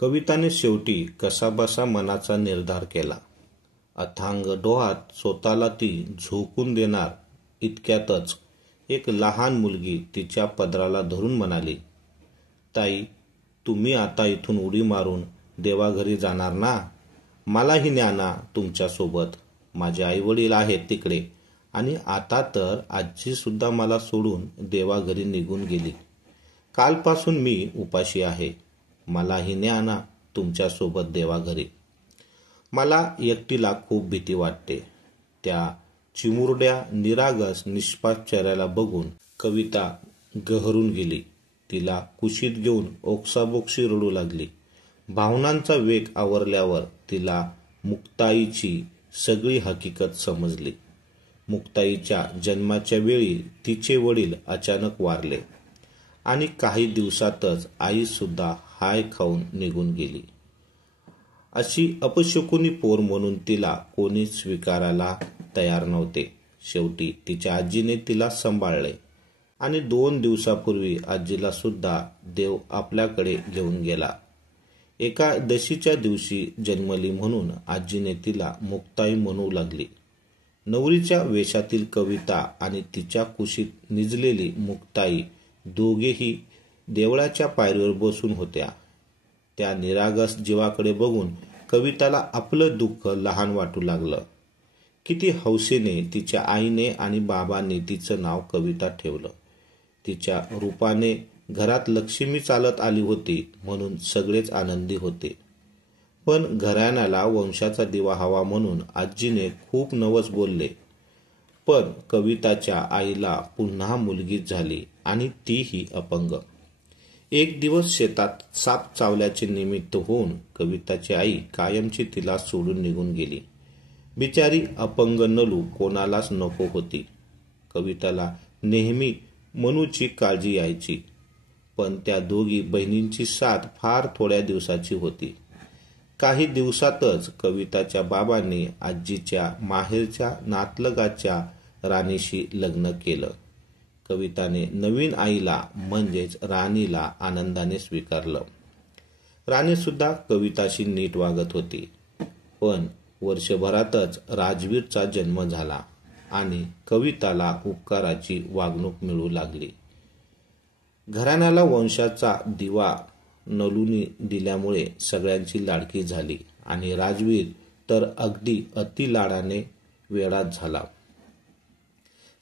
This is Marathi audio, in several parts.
कविताने शेवटी कसाबसा मनाचा निर्धार केला. अथांग डोहात स्वतःला ती झोकून देणार इतक्यातच एक लहान मुलगी तिच्या पदराला धरून म्हणाली, ताई, तुम्ही आता इथून उडी मारून देवाघरी जाणार ना? मलाही न्या ना तुमच्यासोबत. माझे आईवडील आहेत तिकडे आणि आता तर आजी सुद्धा मला सोडून देवाघरी निघून गेली. कालपासून मी उपाशी आहे. मलाही न्या ना तुमच्यासोबत देवाघरी. मला एकटीला खूप भीती वाटते. त्या चिमुरड्या निरागस निष्पाप चेहऱ्याला बघून कविता गहरून गेली. तिला कुशीत घेऊन ओक्साबोक्शी रडू लागली. भावनांचा वेग आवरल्यावर तिला मुक्ताईची सगळी हकीकत समजली. मुक्ताईच्या जन्माच्या वेळी तिचे वडील अचानक वारले आणि काही दिवसातच आई सुद्धा हाय खाऊन निघून गेली. अशी अपशकुनी पोर म्हणून तिला कोणी स्वीकारायला तयार नव्हते. शेवटी तिच्या आजीने तिला सांभाळले आणि 2 दिवसापूर्वी आजीला सुद्धा देव आपल्याकडे घेऊन गेला. एका दशीच्या दिवशी जन्मली म्हणून आजीने तिला मुक्ताई म्हणू लागली. नवरीच्या वेशातील कविता आणि तिच्या कुशीत निजलेली मुक्ताई दोघेही देवळाच्या पायरीवर बसून होत्या. त्या निरागस जीवाकडे बघून कविताला आपलं दुःख लहान वाटू लागलं. किती हौसेने तिच्या आईने आणि बाबांनी तिचं नाव कविता ठेवलं. तिच्या रूपाने घरात लक्ष्मी चालत आली होती म्हणून सगळेच आनंदी होते. पण घराण्याला वंशाचा दिवा हवा म्हणून आजीने खूप नवस बोलले. पण कविताच्या आईला पुन्हा मुलगीच झाली आणि तीही अपंग. एक दिवस शेतात साप चावल्याचे निमित्त होऊन कविताची आई कायमची तिला सोडून निघून गेली. बिचारी अपंग नलू कोणालाच नको होती. कविताला नेहमी मनूची काळजी यायची. पण त्या दोघी बहिणींची साथ फार थोड्या दिवसाची होती. काही दिवसातच कविताच्या बाबांनी आजीच्या माहेरच्या नातलगाच्या राणीशी लग्न केलं. कविताने नवीन आईला म्हणजेच राणीला आनंदाने स्वीकारलं. राणी सुद्धा कविताशी नीट वागत होती. पण वर्षभरातच राजवीरचा जन्म झाला आणि कविताला उपकाराची वागणूक मिळू लागली. घराण्याला वंशाचा दिवा नलूनी दिल्यामुळे सगळ्यांची लाडकी झाली आणि राजवीर तर अगदी अतिलाडाने वेडाच झाला.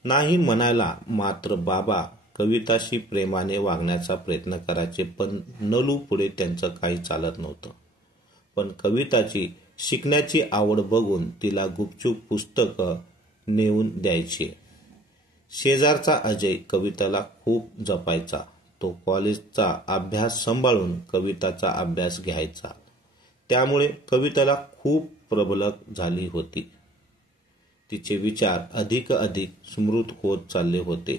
नाही म्हणायला मात्र बाबा कविताशी प्रेमाने वागण्याचा प्रयत्न करायचे, पण नलू पुढे त्यांचं काही चालत नव्हतं. पण कविताची शिकण्याची आवड बघून तिला गुपचूप पुस्तकं नेऊन द्यायचे. शेजारचा अजय कविताला खूप जपायचा. तो कॉलेजचा अभ्यास सांभाळून कविताचा अभ्यास घ्यायचा. त्यामुळे कविताला खूप प्रबलक झाली होती. तिचे विचार अधिक स्मृत होत चालले होते.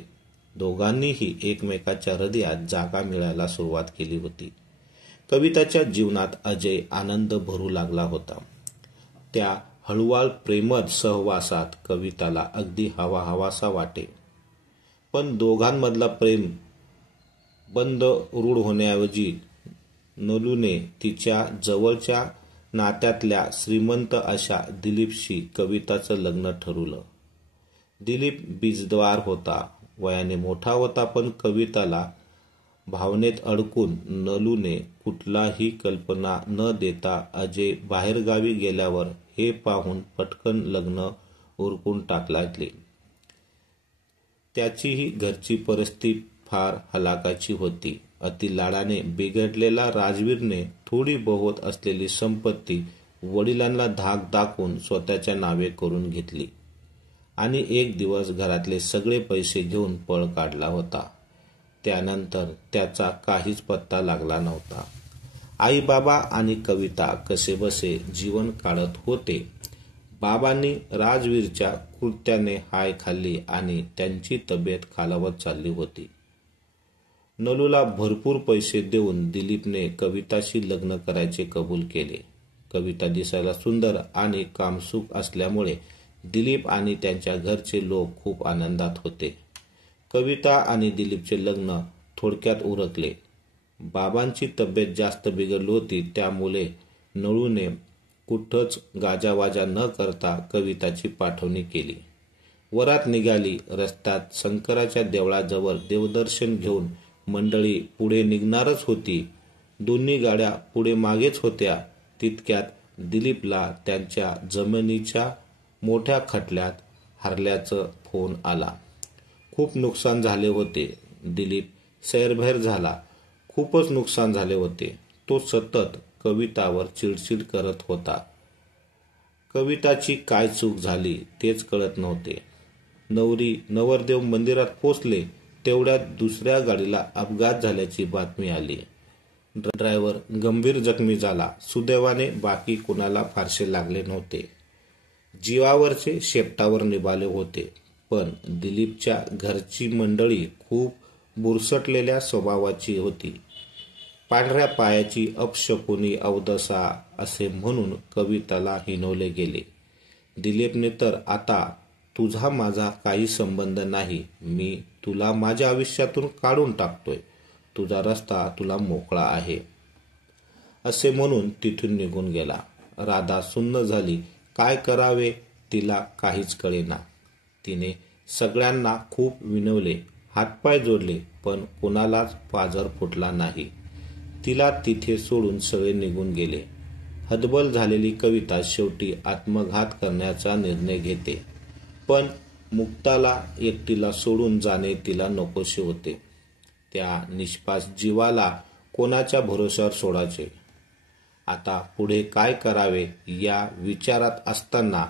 दोघांनीही एकमेकाच्या हृदयात जागा मिळायला सुरुवात केली होती. कविताच्या जीवनात अजय आनंद भरू लागला होता. त्या हळूवार प्रेमद सहवासात कविताला अगदी हवाहवासा वाटे. पण दोघांमधला प्रेम बंद रूढ होण्याऐवजी नलूने तिच्या जवळच्या नात्यातल्या श्रीमंत अशा दिलीपशी कविताचं लग्न ठरवलं. दिलीप बीजद्वार होता. वयाने मोठा होता, पण कविताला भावनेत अडकून नलूने कुठलाही कल्पना न देता अजय बाहेरगावी गेल्यावर हे पाहून पटकन लग्न उरकून टाकले. त्याचीही घरची परिस्थिती फार हलाखाची होती. अतिलाडाने बिघडलेला राजवीरने थोडी बहुत असलेली संपत्ती वडिलांना धाक दाखवून स्वतःच्या नावे करून घेतली आणि एक दिवस घरातले सगळे पैसे घेऊन पळ काढला होता. त्यानंतर त्याचा काहीच पत्ता लागला नव्हता. आई बाबा आणि कविता कसेबसे जीवन काढत होते. बाबांनी राजवीरच्या कृत्याने हाय खाल्ली आणि त्यांची तब्येत खालावत चालली होती. नलूला भरपूर पैसे देऊन दिलीपने कविताशी लग्न करायचे कबूल केले. कविता दिसायला सुंदर आणि कामसुख असल्यामुळे दिलीप आणि त्यांच्या घरचे लोक खूप आनंदात होते. कविता आणि दिलीपचे लग्न थोडक्यात उरकले. बाबांची तब्येत जास्त बिघडली होती, त्यामुळे नळूने कुठंच गाजावाजा न करता कविताची पाठवणी केली. वरात निघाली. रस्त्यात शंकराच्या देवळाजवळ देवदर्शन घेऊन मंडळी पुढे निघणारच होती. दोन्ही गाड्या पुढे मागेच होत्या. तितक्यात दिलीपला त्यांच्या जमिनीच्या मोठ्या खटल्यात हरल्याचा फोन आला. खूप नुकसान झाले होते. दिलीप सैरभैर झाला. खूपच नुकसान झाले होते. तो सतत कवितावर चिडचिड करत होता. कविताची काय चूक झाली तेच कळत नव्हते. नवरी नवरदेव मंदिरात पोचले तेवढ्यात दुसऱ्या गाडीला अपघात झाल्याची बातमी आली. ड्रायव्हर गंभीर जखमी झाला. सुदैवाने बाकी कुणाला फारसे लागले नव्हते. जीवावरचे शेपटावर निघाले होते. पण दिलीपच्या घरची मंडळी खूप बुरसटलेल्या स्वभावाची होती. पांढऱ्या पायाची अपशकुनी अवदसा असे म्हणून कविताला हिणवले गेले. दिलीपने तर आता तुझा माझा काही संबंध नाही, मी तुला माझ्या आयुष्यातून काढून टाकतोय, तुझा रस्ता तुला मोकळा आहे, असे म्हणून तिथून निघून गेला. राधा सुन्न झाली. काय करावे तिला काहीच कळेना. तिने सगळ्यांना खूप विनवले, हातपाय जोडले, पण कोणालाच पाजर फुटला नाही. तिला तिथे सोडून सगळे निघून गेले. हतबल झालेली कविता शेवटी आत्मघात करण्याचा निर्णय घेते. पण मुक्ताला एकटीला सोडून जाणे तिला नकोसे होते. त्या निष्पास जीवाला कोणाच्या भरोश्यावर सोडायचे. आता पुढे काय करावे या विचारात असताना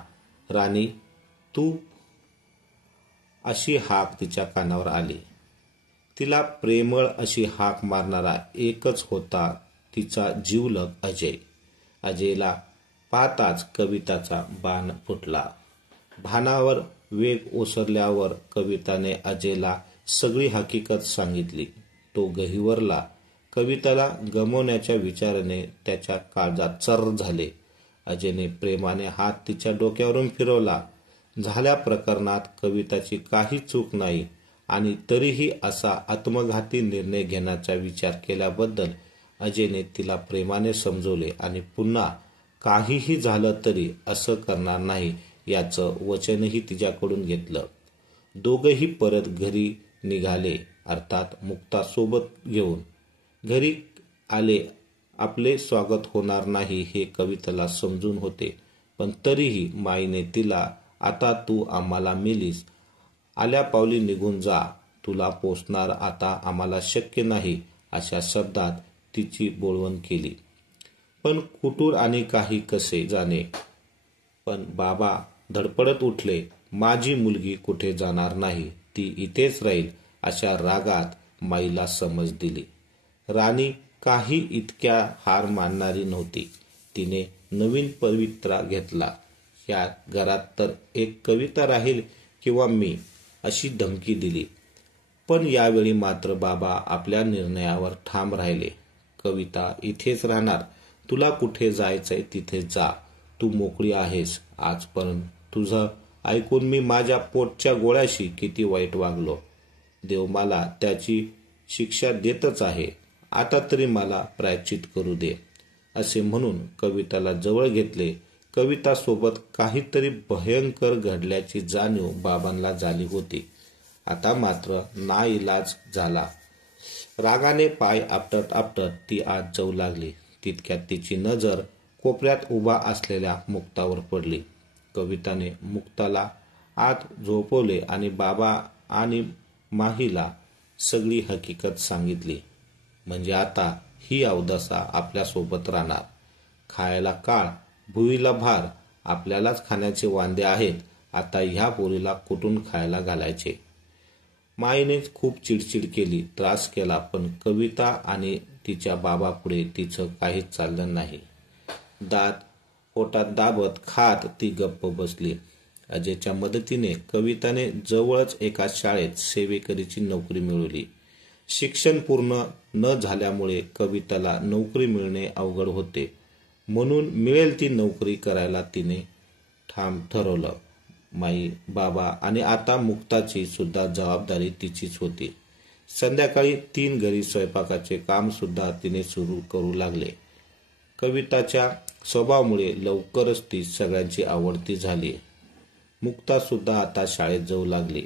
राणी तू अशी हाक तिच्या कानावर आली. तिला प्रेमळ अशी हाक मारणारा एकच होता, तिचा जिवलग अजय. अजयला पाहताच कविताचा बाण फुटला. भानावर वेग ओसरल्यावर कविताने अजयला सगळी हकीकत सांगितली. तो गहिवरला. कविताला गमावण्याच्या विचाराने त्याच्या काळजात चर्र झाले. अजयने प्रेमाने हात तिच्या डोक्यावरून फिरवला. झाल्या प्रकरणात कविताची काही चूक नाही आणि तरीही असा आत्मघाती निर्णय घेण्याचा विचार केल्याबद्दल अजयने तिला प्रेमाने समजवले आणि पुन्हा काहीही झालं तरी असं करणार नाही याचं वचनही तिच्याकडून घेतलं. दोघंही परत घरी निघाले, अर्थात मुक्ता सोबत घेऊन. घरी आले आपले स्वागत होणार नाही हे कविताला समजून होते, पण तरीही माईने तिला आता तू आम्हाला मिलीस, आल्या पावली निघून जा, तुला पोचणार आता आम्हाला शक्य नाही, अशा शब्दात तिची बोळवण केली. पण कुठूर आणि काही कसे जाणे. पण बाबा धडपडत उठले. माझी मुलगी कुठे जाणार नाही, ती इथेच राहील, अशा रागात माईला समज दिली. राणी काही इतक्या हार मानणारी नव्हती. तिने नवीन पवित्रा घेतला. या घरात तर एक कविता राहील किंवा मी, अशी धमकी दिली. पण यावेळी मात्र बाबा आपल्या निर्णयावर ठाम राहिले. कविता इथेच राहणार, तुला कुठे जायचंय तिथे जा, तू मोकळी आहेस. आजपर्यंत तुझं ऐकून मी माझ्या पोटच्या गोळ्याशी किती वाईट वागलो. देव मला त्याची शिक्षा देतच आहे. आता तरी मला प्रायश्चित करू दे, असे म्हणून कविताला जवळ घेतले. कवितासोबत काहीतरी भयंकर घडल्याची जाणीव बाबांना झाली होती. आता मात्र नाईलाज झाला. रागाने पाय आपटत आपटत ती आत जाऊ लागली. तितक्यात तिची नजर कोपऱ्यात उभा असलेल्या मुक्तावर पडली. कविताने मुक्ताला आत झोपवले आणि बाबा आणि माहीला सगळी हकीकत सांगितली. म्हणजे आता ही अवदसा आपल्यासोबत राहणार. खायला काळ, भुईला भार, आपल्यालाच खाण्याचे वांदे आहेत. आता ह्या पोरीला कुठून खायला घालायचे. माईने खूप चिडचिड केली, त्रास केला, पण कविता आणि तिच्या बाबापुढे तिचं काहीच चाललं नाही. दात पोटात दाबत खात ती गप्प बसली. अजयच्या मदतीने कविताने जवळच एका शाळेत सेवेकरीची नोकरी मिळवली. शिक्षण पूर्ण न झाल्यामुळे कविताला नोकरी मिळणे अवघड होते. म्हणून मिळेल ती नोकरी करायला तिने ठाम ठरवलं. माई, बाबा आणि आता मुक्ताची सुद्धा जबाबदारी तिचीच होती. संध्याकाळी 3 घरी स्वयंपाकाचे काम सुद्धा तिने सुरू करू लागले. कविताच्या स्वभावामुळे लवकरच ती सगळ्यांची आवडती झाली. मुक्ता सुद्धा आता शाळेत जाऊ लागली.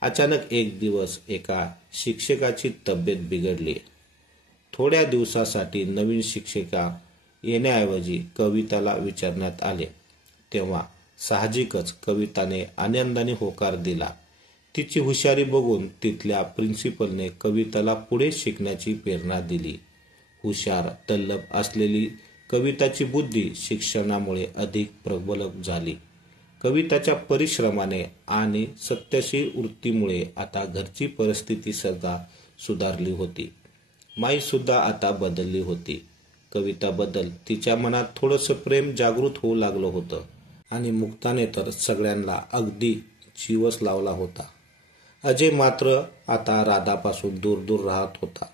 अचानक एक दिवस एका शिक्षकाची तब्येत बिघडली. थोड्या दिवसासाठी नवीन शिक्षिका येण्याऐवजी कविताला विचारण्यात आले. तेव्हा साहजिकच कविताने आनंदाने होकार दिला. तिची हुशारी बघून तिथल्या प्रिन्सिपलने कविताला पुढे शिकण्याची प्रेरणा दिली. हुशार तल्लभ असलेली कविताची बुद्धी शिक्षणामुळे अधिक प्रबल झाली. कविताच्या परिश्रमाने आणि सत्यशील वृत्तीमुळे आता घरची परिस्थिती सुद्धा सुधारली होती. माई सुद्धा आता बदलली होती. कविताबद्दल तिच्या मनात थोडंसं प्रेम जागृत होऊ लागलं होतं आणि मुक्ताने तर सगळ्यांना अगदी जीवच लावला होता. अजय मात्र आता राधापासून दूर दूर राहत होता.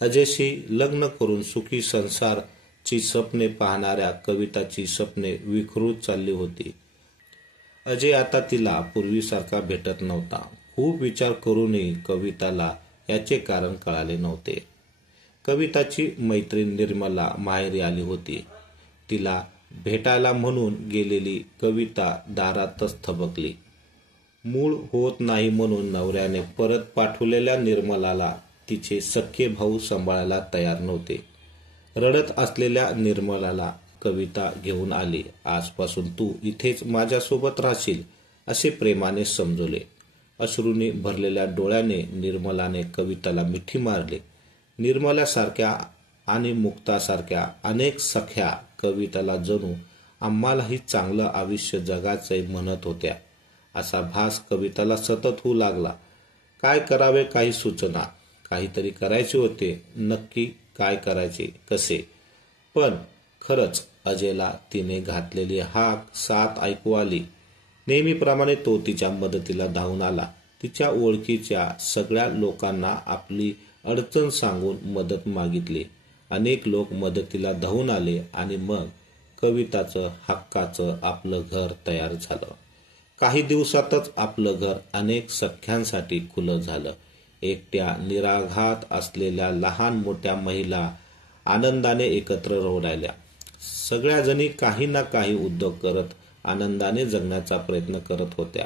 अजयशी लग्न करून सुखी संसारची स्वप्ने पाहणाऱ्या कविताची स्वप्ने विखरून चालली होती. अजय आता तिला पूर्वीसारखा भेटत नव्हता. खूप विचार करूनही कविताला याचे कारण कळाले नव्हते. कविताची मैत्रीण निर्मला माहेरी आली होती. तिला भेटायला म्हणून गेलेली कविता दारातच थबकली. मूळ होत नाही म्हणून नवऱ्याने परत पाठवलेल्या निर्मलाला तिचे सख्खे भाऊ सांभाळायला तयार नव्हते. रडत असलेल्या निर्मलाला कविता घेऊन आली. आजपासून तू इथेच माझ्यासोबत राहशील असे प्रेमाने समजवले. अश्रूंनी भरलेल्या डोळ्याने निर्मलाने कविताला मिठी मारली. निर्मलासारख्या आणि मुक्तासारख्या अनेक सख्या कविताला जणू आम्हालाही चांगलं आयुष्य जगायचे म्हणत होत्या असा भास कविताला सतत होऊ लागला. काय करावे काही सुचना. काहीतरी करायचे होते. नक्की काय करायचे, कसे? पण खरंच अजयला तिने घातलेली हाक साथ ऐकू आली. नेहमीप्रमाणे तो तिच्या मदतीला धावून आला. तिच्या ओळखीच्या सगळ्या लोकांना आपली अडचण सांगून मदत मागितली. अनेक लोक मदतीला धावून आले आणि मग कविताचं हक्काचं आपलं घर तयार झालं. काही दिवसातच आपलं घर अनेक सख्यांसाठी खुलं झालं. एकट्या निराघात असलेल्या लहान मोठ्या महिला आनंदाने एकत्र राहू लागल्या. सगळ्या जणी काही ना काही उद्योग करत आनंदाने जगण्याचा प्रयत्न करत होत्या.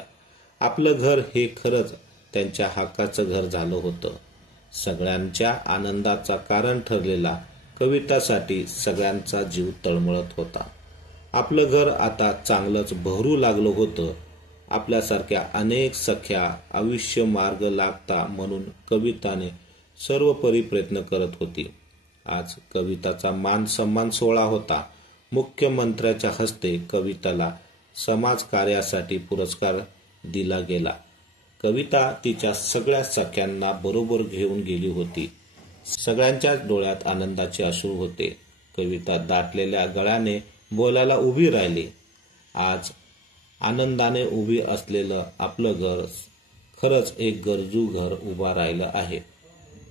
आपलं घर हे खरंच त्यांच्या हक्काचं घर झालं होतं. सगळ्यांच्या आनंदाचा कारण ठरलेला कवितासाठी सगळ्यांचा जीव तळमळत होता. आपलं घर आता चांगलंच बहरू लागलं होतं. आपल्यासारख्या अनेक सख्या आयुष्य मार्ग लागता म्हणून कविताने सर्वपरी प्रयत्न करत होती. आज कविताचा मान सन्मान सोहळा होता. मुख्यमंत्र्याच्या हस्ते कविताला समाज कार्यासाठी पुरस्कार दिला गेला. कविता तिच्या सगळ्या सख्यांना बरोबर घेऊन गेली होती. सगळ्यांच्या डोळ्यात आनंदाचे अश्रू होते. कविता दाटलेल्या गळ्याने बोलायला उभी राहिली. आज आनंदाने उभी असलेलं आपलं घर खरंच एक गरजू घर उभा राहिलं आहे.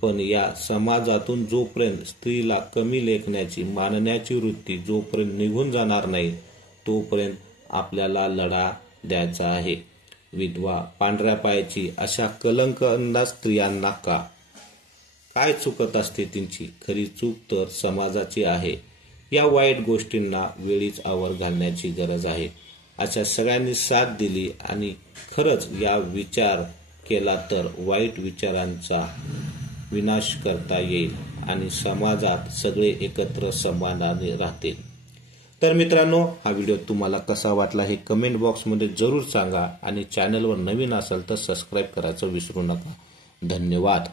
पण या समाजातून जोपर्यंत स्त्रीला कमी लेखण्याची मानण्याची वृत्ती जोपर्यंत निघून जाणार नाही तोपर्यंत आपल्याला लढा द्यायचा आहे. विधवा पांढऱ्या पायाची अशा कलंक अंदाज स्त्रियांना का? काय चुकत असते त्यांची? खरी चूक तर समाजाची आहे. या वाईट गोष्टींना वेळीच आवर घालण्याची गरज आहे. अशा सगळ्यांनी साथ दिली आणि खरंच या विचार केला तर वाईट विचारांचा विनाश करता येईल आणि समाजात सगळे एकत्र समाधानी राहतील. तर मित्रांनो, हा व्हिडिओ तुम्हाला कसा वाटला हे कमेंट बॉक्समध्ये जरूर सांगा आणि चॅनलवर नवीन असाल तर सबस्क्राईब करायचं विसरू नका. धन्यवाद.